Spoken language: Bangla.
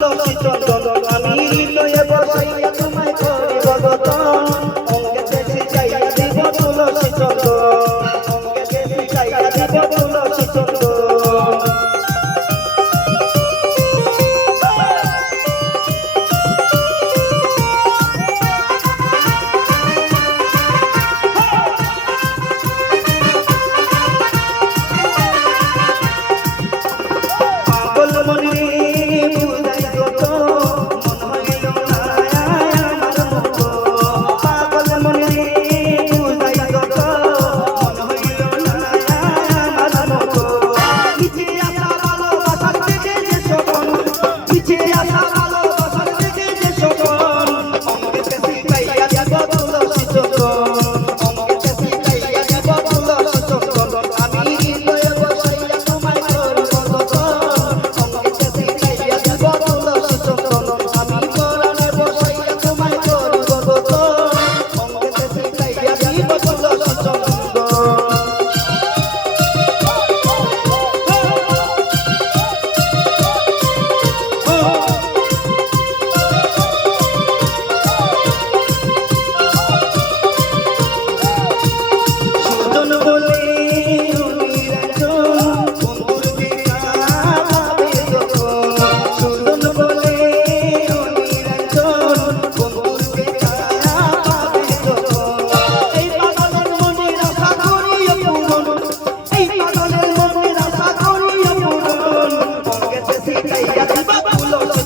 চন্দন আমি